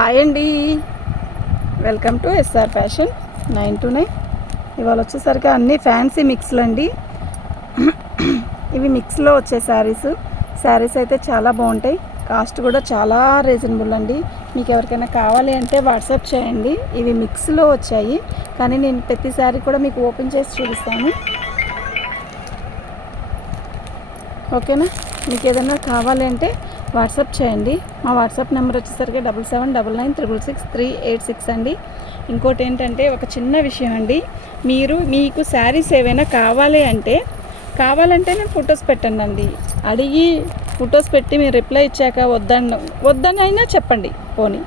Hi అండి, welcome to SR fashion 9 to 9. ఇవాళ వచ్చేసరికి అన్నీ ఫ్యాన్సీ మిక్స్లు అండి. ఇవి మిక్స్లో వచ్చే శారీస్ అయితే చాలా బాగుంటాయి. కాస్ట్ కూడా చాలా రీజనబుల్ అండి. మీకు ఎవరికైనా కావాలి అంటే వాట్సాప్ చేయండి. ఇవి మిక్స్లో వచ్చాయి, కానీ నేను ప్రతి శారీ కూడా మీకు ఓపెన్ చేసి చూపిస్తాను. ఓకేనా? మీకు ఏదైనా కావాలి అంటే వాట్సాప్ చేయండి. మా వాట్సాప్ నెంబర్ వచ్చేసరికి 7799966386 అండి. ఇంకోటి ఏంటంటే ఒక చిన్న విషయం అండి, మీకు శారీస్ ఏవైనా కావాలంటే నేను ఫొటోస్ పెట్టండి అండి. అడిగి ఫొటోస్ పెట్టి మీరు రిప్లై ఇచ్చాక వద్దని అయినా చెప్పండి. పోనీ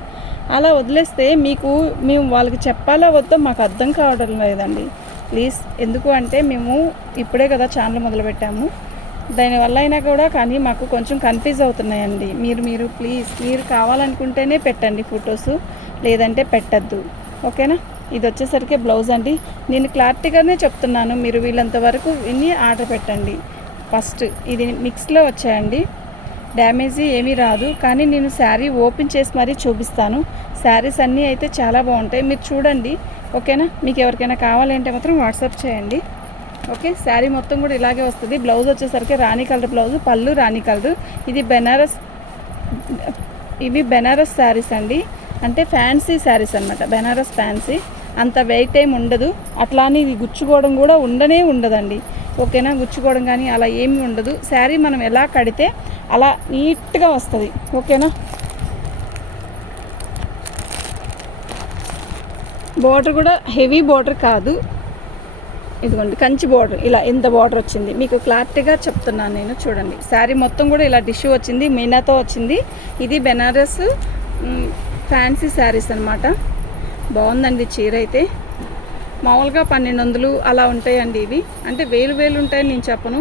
అలా వదిలేస్తే మేము వాళ్ళకి చెప్పాలా వద్దో మాకు అర్థం కావడం లేదండి. ప్లీజ్, ఎందుకు అంటే మేము ఇప్పుడే కదా ఛానల్ మొదలుపెట్టాము. దానివల్ల అయినా కూడా కానీ మాకు కొంచెం కన్ఫ్యూజ్ అవుతున్నాయండి. మీరు ప్లీజ్ మీరు కావాలనుకుంటేనే పెట్టండి ఫొటోస్, లేదంటే పెట్టద్దు. ఓకేనా? ఇది వచ్చేసరికి బ్లౌజ్ అండి. నేను క్లారిటీగానే చెప్తున్నాను, మీరు వీళ్ళంత వరకు విని ఆర్డర్ పెట్టండి. ఫస్ట్ ఇది మిక్స్లో వచ్చాయండి, డ్యామేజీ ఏమీ రాదు. కానీ నేను శారీ ఓపెన్ చేసి మరీ చూపిస్తాను. శారీస్ అన్నీ అయితే చాలా బాగుంటాయి, మీరు చూడండి. ఓకేనా? మీకు ఎవరికైనా కావాలంటే మాత్రం వాట్సాప్ చేయండి. ఓకే, శారీ మొత్తం కూడా ఇలాగే వస్తుంది. బ్లౌజ్ వచ్చేసరికి రాణి కలర్ బ్లౌజ్, పళ్ళు రాణి కలర్. ఇవి బెనారస్ శారీస్ అండి, అంటే ఫ్యాన్సీ శారీస్ అనమాట. బెనారస్ ఫ్యాన్సీ, అంత వెయిట్ ఏమి ఉండదు. అట్లానే ఇది గుచ్చుకోవడం కూడా ఉండదండి. ఓకేనా? గుచ్చుకోవడం కానీ అలా ఏమి ఉండదు. శారీ మనం ఎలా కడితే అలా నీట్గా వస్తుంది. ఓకేనా? బార్డర్ కూడా హెవీ బార్డర్ కాదు, ఇదిగోండి కంచి బార్డర్. ఇలా ఎంత బార్డర్ వచ్చింది మీకు క్లారిటీగా చెప్తున్నాను నేను. చూడండి, శారీ మొత్తం కూడా ఇలా టిష్యూ వచ్చింది, మీనాతో వచ్చింది. ఇది బెనారస్ ఫ్యాన్సీ శారీస్ అనమాట. బాగుందండి చీర అయితే. మామూలుగా 1200 అలా ఉంటాయండి. ఇవి అంటే వేలు ఉంటాయని నేను చెప్పను,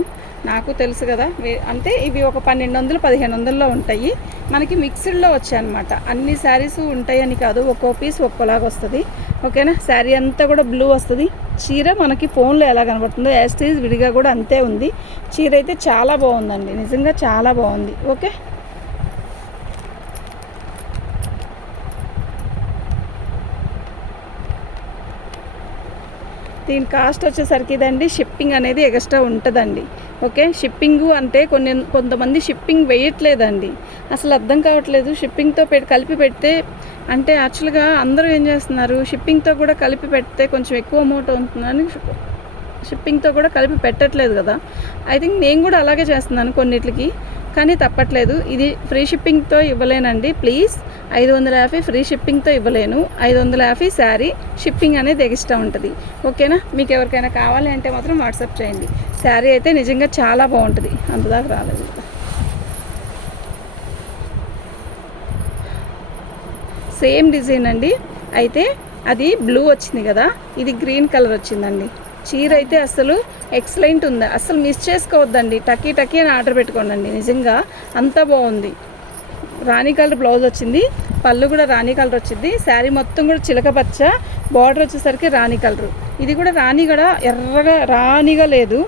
నాకు తెలుసు కదా. అంటే ఇవి ఒక 1200-1500లో ఉంటాయి. మనకి మిక్స్డ్లో వచ్చాయన్నమాట. అన్ని శారీస్ ఉంటాయని కాదు, ఒక్కో పీస్ ఒక్కోలాగా వస్తుంది. ఓకేనా? శారీ అంతా కూడా బ్లూ వస్తుంది. చీర మనకి ఫోన్లో ఎలా కనబడుతుందో యాస్టీజ్ విడిగా కూడా అంతే ఉంది. చీర అయితే చాలా బాగుందండి, నిజంగా చాలా బాగుంది. ఓకే, దీని కాస్ట్ వచ్చేసరికి ఇదండి. షిప్పింగ్ అనేది ఎక్స్ట్రా ఉంటుందండి. ఓకే, షిప్పింగ్ అంటే కొంతమంది షిప్పింగ్ వేయట్లేదండి, అసలు అర్థం కావట్లేదు. షిప్పింగ్తో కలిపి పెడితే అంటే యాక్చువల్గా అందరూ ఏం చేస్తున్నారు, షిప్పింగ్తో కూడా కలిపి పెడితే కొంచెం ఎక్కువ అమౌంట్ అవుతుందని షిప్పింగ్తో కూడా కలిపి పెట్టట్లేదు కదా. ఐ థింక్ నేను కూడా అలాగే చేస్తున్నాను కొన్నిటికి, కానీ తప్పట్లేదు. ఇది ఫ్రీ షిప్పింగ్తో ఇవ్వలేనండి. ప్లీజ్, 550 ఫ్రీ షిప్పింగ్తో ఇవ్వలేను. 550 శారీ షిప్పింగ్ అనేది ఎక్స్ట్రా ఉంటుంది. ఓకేనా? మీకు ఎవరికైనా కావాలి అంటే మాత్రం వాట్సాప్ చేయండి. శారీ అయితే నిజంగా చాలా బాగుంటుంది. అంతదాకా రాలేదు. సేమ్ డిజైన్ అండి, అయితే అది బ్లూ వచ్చింది కదా, ఇది గ్రీన్ కలర్ వచ్చిందండి. చీర అయితే అసలు ఎక్సలెంట్ ఉంది, అసలు మిస్ చేసుకోవద్దండి. టకీ అని ఆర్డర్ పెట్టుకోండి. నిజంగా అంత బాగుంది. రాణి కలర్ బ్లౌజ్ వచ్చింది, పళ్ళు కూడా రాణి కలర్ వచ్చింది. శారీ మొత్తం కూడా చిలక పచ్చ, బార్డర్ వచ్చేసరికి రాణి కలరు. ఇది కూడా రాణి కూడా ఎర్రగా రాణిగా లేదు,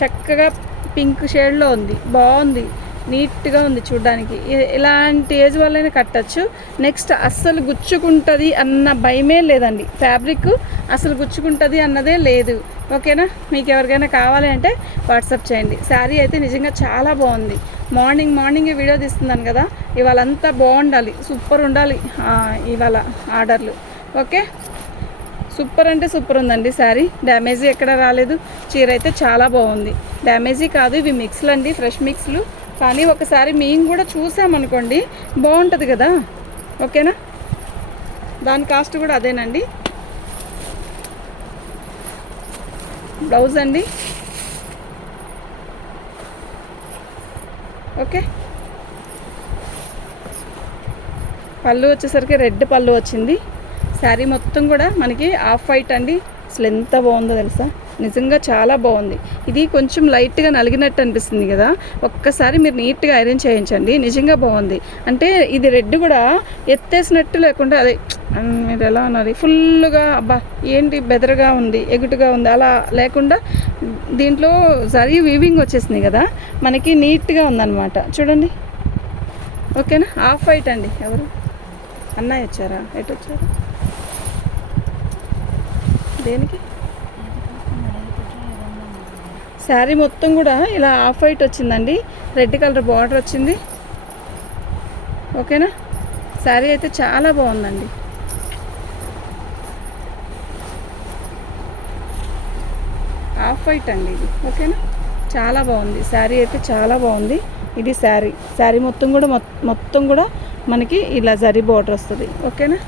చక్కగా పింక్ షేడ్లో ఉంది. బాగుంది, నీట్గా ఉంది చూడడానికి. ఇలాంటి ఏజ్ వాళ్ళైనా కట్టచ్చు. నెక్స్ట్ అస్సలు గుచ్చుకుంటుంది అన్న భయమే లేదండి. ఫ్యాబ్రిక్ అసలు గుచ్చుకుంటుంది అన్నదే లేదు. ఓకేనా? మీకు ఎవరికైనా కావాలి అంటే వాట్సాప్ చేయండి. శారీ అయితే నిజంగా చాలా బాగుంది. మార్నింగ్ వీడియో తీస్తున్నాను కదా, ఇవాళ అంతా బాగుండాలి, సూపర్ ఉండాలి ఇవాళ ఆర్డర్లు. ఓకే, సూపర్ అంటే సూపర్ ఉందండి శారీ. డ్యామేజీ ఎక్కడ రాలేదు. చీర అయితే చాలా బాగుంది. డ్యామేజీ కాదు, ఇవి మిక్స్లు అండి, ఫ్రెష్ మిక్స్లు. కానీ ఒకసారి మేము కూడా చూసామనుకోండి, బాగుంటుంది కదా. ఓకేనా? దాని కాస్ట్ కూడా అదేనండి. బ్లౌజ్ అండి. ఓకే, పళ్ళు వచ్చేసరికి రెడ్ పళ్ళు వచ్చింది. శారీ మొత్తం కూడా మనకి ఆఫ్ వైట్ అండి. అసలు ఎంత బాగుందో తెలుసా, నిజంగా చాలా బాగుంది. ఇది కొంచెం లైట్గా నలిగినట్టు అనిపిస్తుంది కదా, ఒక్కసారి మీరు నీట్గా ఐరన్ చేయించండి. నిజంగా బాగుంది. అంటే ఇది రెడ్ కూడా ఎత్తేసినట్టు లేకుండా, అదే మీరు ఎలా ఉన్నారు, ఫుల్గా అబ్బా ఏంటి బెదరగా ఉంది, ఎగుటుగా ఉంది, అలా లేకుండా దీంట్లో జరీ వీవింగ్ వచ్చేసింది కదా, మనకి నీట్గా ఉందన్నమాట. చూడండి. ఓకేనా? ఆఫ్ వైట్ అండి. ఎవరు అన్నయ్య వచ్చారా? ఎటు వచ్చారు? దేనికి? శారీ మొత్తం కూడా ఇలా ఆఫ్ వైట్ వచ్చిందండి, రెడ్ కలర్ బార్డర్ వచ్చింది. ఓకేనా? శారీ అయితే చాలా బాగుందండి. ఆఫ్ వైట్ అండి ఇది. ఓకేనా? చాలా బాగుంది శారీ అయితే, చాలా బాగుంది. ఇది శారీ మొత్తం కూడా మనకి ఇలా జరీ బార్డర్ వస్తుంది. ఓకేనా?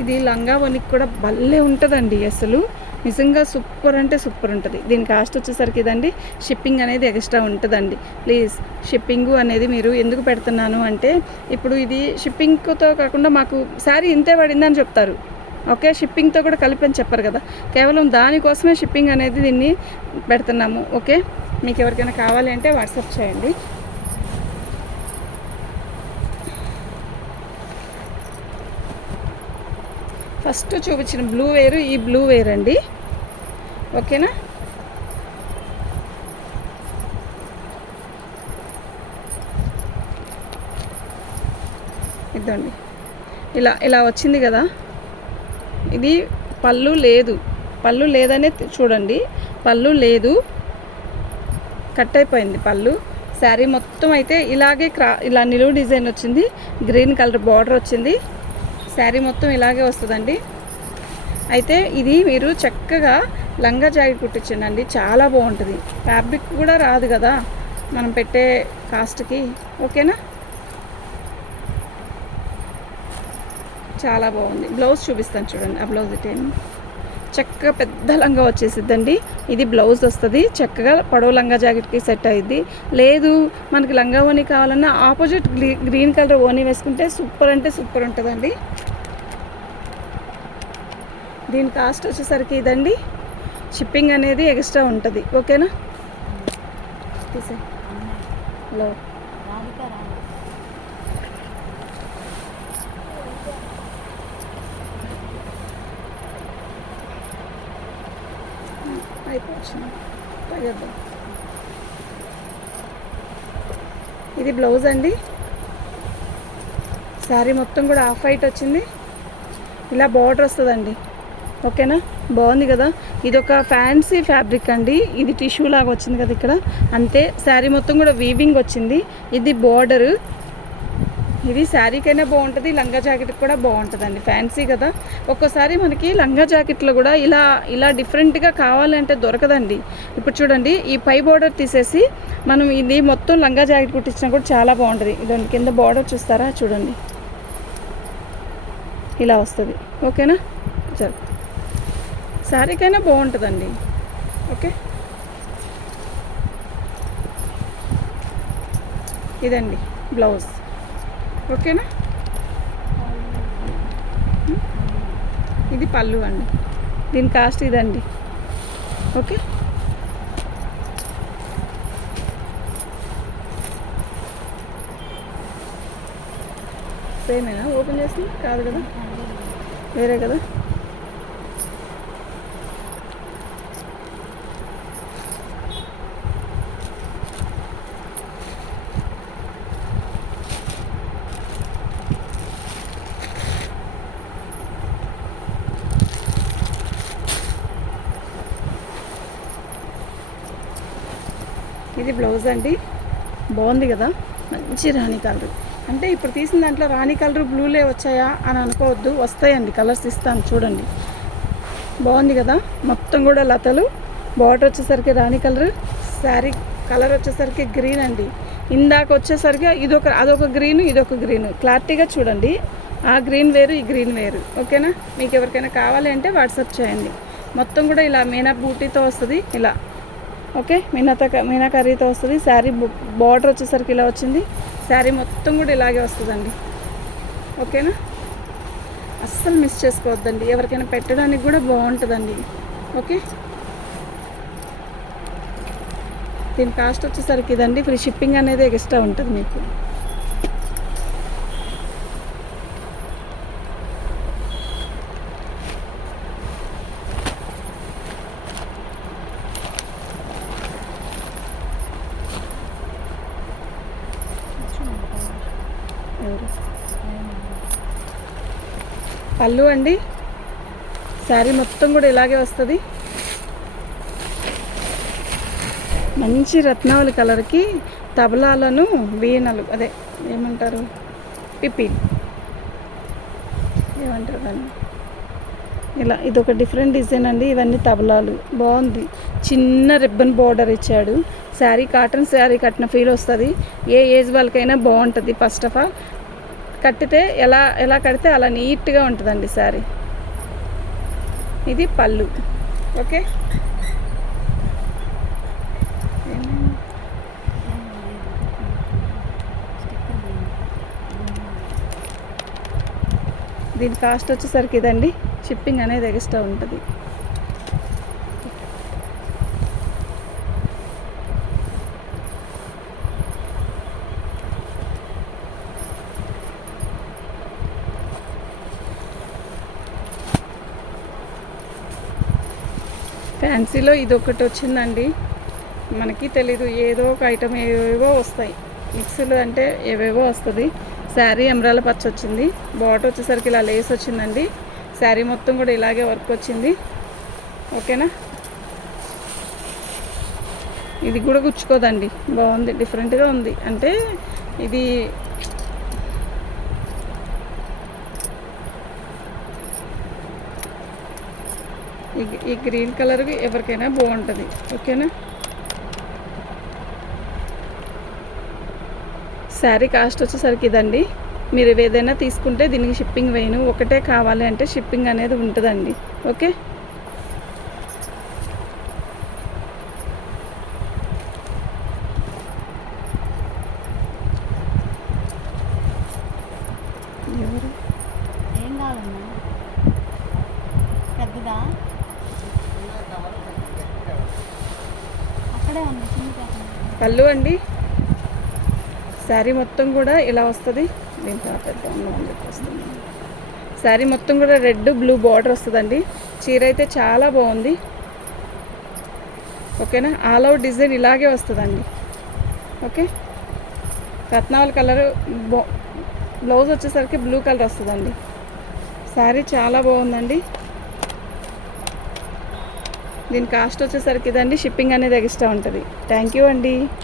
ఇది లంగా వనికి కూడా భలే ఉంటుందండి. అసలు నిజంగా సూపర్ అంటే సూపర్ ఉంటుంది. దీని కాస్ట్ వచ్చేసరికి ఇదండి. షిప్పింగ్ అనేది ఎక్స్ట్రా ఉంటుందండి. ప్లీజ్ షిప్పింగ్ అనేది మీరు ఎందుకు పెడుతున్నాను అంటే, ఇప్పుడు ఇది షిప్పింగ్తో కాకుండా మాకు శారీ ఇంతే పడిందని చెప్తారు. ఓకే, షిప్పింగ్తో కూడా కలిపి అని చెప్పరు కదా, కేవలం దానికోసమే షిప్పింగ్ అనేది దీన్ని పెడుతున్నాము. ఓకే, మీకు ఎవరికైనా కావాలి అంటే వాట్సాప్ చేయండి. ఫస్ట్ చూపించిన బ్లూ వేరు, ఈ బ్లూ వేర్ అండి. ఓకేనా? ఇదండి, ఇలా వచ్చింది కదా. ఇది పళ్ళు లేదనే చూడండి, పళ్ళు లేదు, కట్ అయిపోయింది పళ్ళు. శారీ మొత్తం అయితే ఇలాగే ఇలా నిలువు డిజైన్ వచ్చింది, గ్రీన్ కలర్ బార్డర్ వచ్చింది. శారీ మొత్తం ఇలాగే వస్తుందండి. అయితే ఇది మీరు చక్కగా లంగా జాకెట్ కుట్టించండి, చాలా బాగుంటుంది. ఫ్యాబ్రిక్ కూడా రాదు కదా మనం పెట్టే కాస్ట్కి. ఓకేనా? చాలా బాగుంది. బ్లౌజ్ చూపిస్తాను చూడండి. ఆ బ్లౌజ్ ఇటేమి చక్కగా పెద్ద లంగా వచ్చేసిద్దండి. ఇది బ్లౌజ్ వస్తుంది, చక్కగా పొడవు లంగా జాకెట్కి సెట్ అయ్యిద్ది. లేదు మనకి లంగా ఓనీ కావాలన్నా ఆపోజిట్ గ్రీన్ కలర్ ఓనీ వేసుకుంటే సూపర్ అంటే సూపర్ ఉంటుందండి. దీని కాస్ట్ వచ్చేసరికి ఇదండి. షిప్పింగ్ అనేది ఎక్స్ట్రా ఉంటుంది. ఓకేనా? తీసే హలో, అయిపోయింది. ఇది బ్లౌజ్ అండి. శారీ మొత్తం కూడా ఆఫ్ వైట్ వచ్చింది, ఇలా బార్డర్ వస్తుందండి. ఓకేనా? బాగుంది కదా. ఇది ఒక ఫ్యాన్సీ ఫ్యాబ్రిక్ అండి. ఇది టిష్యూ లాగా వచ్చింది కదా ఇక్కడ, అంతే. శారీ మొత్తం కూడా వీవింగ్ వచ్చింది. ఇది బార్డరు. ఇది శారీకైనా బాగుంటుంది, లంగా జాకెట్కి కూడా బాగుంటుందండి. ఫ్యాన్సీ కదా. ఒక్కోసారి మనకి లంగా జాకెట్లో కూడా ఇలా డిఫరెంట్గా కావాలంటే దొరకదండి. ఇప్పుడు చూడండి, ఈ పై బార్డర్ తీసేసి మనం ఇది మొత్తం లంగా జాకెట్ కుట్టించినా కూడా చాలా బాగుంటుంది. ఇదండి, కింద బార్డర్ చూస్తారా? చూడండి, ఇలా వస్తుంది. ఓకేనా? సరే, శారీకైనా బాగుంటుందండి. ఓకే, ఇదండి బ్లౌజ్. ఓకేనా? ఇది పళ్ళు అండి. దీని కాస్ట్ ఇదండి. ఓకే, సేమేనా? ఓపెన్ చేసి కాదు కదా, వేరే కదా. ఇది బ్లౌజ్ అండి. బాగుంది కదా, మంచి రాణి కలర్. అంటే ఇప్పుడు తీసిన దాంట్లో రాణి కలర్ బ్లూలే వచ్చాయా అని అనుకోవద్దు, వస్తాయండి, కలర్స్ ఇస్తాను చూడండి. బాగుంది కదా. మొత్తం కూడా లతలు, బార్డర్ వచ్చేసరికి రాణి కలర్, శారీ కలర్ వచ్చేసరికి గ్రీన్ అండి. ఇందాక వచ్చేసరికి అదొక గ్రీను, ఇదొక గ్రీను. క్లారిటీగా చూడండి, ఆ గ్రీన్ వేరు, ఈ గ్రీన్ వేరు. ఓకేనా? మీకు ఎవరికైనా కావాలి అంటే వాట్సాప్ చేయండి. మొత్తం కూడా ఇలా మీనా బూటీతో వస్తుంది, ఇలా. ఓకే, మీనాకర్రీతో వస్తుంది. శారీ బార్డర్ వచ్చేసరికి ఇలా వచ్చింది. శారీ మొత్తం కూడా ఇలాగే వస్తుందండి. ఓకేనా? అస్సలు మిస్ చేసుకోవద్దండి, ఎవరికైనా పెట్టడానికి కూడా బాగుంటుందండి. ఓకే, దీని కాస్ట్ వచ్చేసరికి ఇదండి. ఫ్రీ షిప్పింగ్ అనేది ఎక్స్ట్రా ఉంటుంది మీకు. పళ్ళు అండి, శారీ మొత్తం కూడా ఇలాగే వస్తుంది. మంచి రత్నావళి కలర్కి తబలాలను వీణలు, అదే ఏమంటారు, పిప్పి ఏమంటారు దాన్ని, ఇలా ఇదొక డిఫరెంట్ డిజైన్ అండి. ఇవన్నీ తబలాలు, బాగుంది. చిన్న రిబ్బన్ బోర్డర్ ఇచ్చాడు. శారీ కాటన్ శారీ కట్టిన ఫీల్ వస్తుంది. ఏ ఏజ్ వాళ్ళకైనా బాగుంటుంది. ఫస్ట్ ఆఫ్ ఆల్ కట్టితే ఎలా ఎలా కడితే అలా నీట్గా ఉంటుందండి శారీ. ఇది పళ్ళు. ఓకే, దీని కాస్ట్ వచ్చేసరికి ఇదండి. షిప్పింగ్ అనేది ఎక్స్ట్రా ఉంటుంది. ఫ్యాన్సీలో ఇది ఒకటి వచ్చిందండి. మనకి తెలీదు, ఏదో ఒక ఐటమ్ ఏవేవో వస్తాయి. మిక్సీలు అంటే ఏవేవో వస్తుంది. శారీ ఎమరాల పచ్చ వచ్చింది. బార్డర్ వచ్చేసరికి ఇలా లేస్ వచ్చిందండి. శారీ మొత్తం కూడా ఇలాగే వర్క్ వచ్చింది. ఓకేనా, ఇది కూడా గుచ్చుకోదండి, బాగుంది, డిఫరెంట్గా ఉంది. అంటే ఇది ఈ గ్రీన్ కలర్ ఎవరికైనా బాగుంటుంది. ఓకేనా, శారీ కాస్ట్ వచ్చేసరికి ఇదండి. మీరు ఏదైనా తీసుకుంటే దీనికి షిప్పింగ్ వేయను. ఒకటే కావాలి అంటే షిప్పింగ్ అనేది ఉంటుందండి. ఓకే, ఎవరు ఏం కావాలన్నా పెద్దదా అక్కడే ఉంది చిన్న పళ్ళు అండి, శారీ మొత్తం కూడా ఇలా వస్తుంది. దీంట్లో పెద్ద వస్తుంది. శారీ మొత్తం కూడా రెడ్ బ్లూ బార్డర్ వస్తుందండి. చీర అయితే చాలా బాగుంది. ఓకేనా, ఆల్ అవుట్ డిజైన్ ఇలాగే వస్తుందండి. ఓకే, రత్నావళి కలరు బ్లౌజ్ వచ్చేసరికి బ్లూ కలర్ వస్తుందండి. శారీ చాలా బాగుందండి. దీని కాస్ట్ వచ్చేసరికి ఇదండి. షిప్పింగ్ అనేది ఎక్స్ట్రా ఉంటుంది. థ్యాంక్ యూ అండి.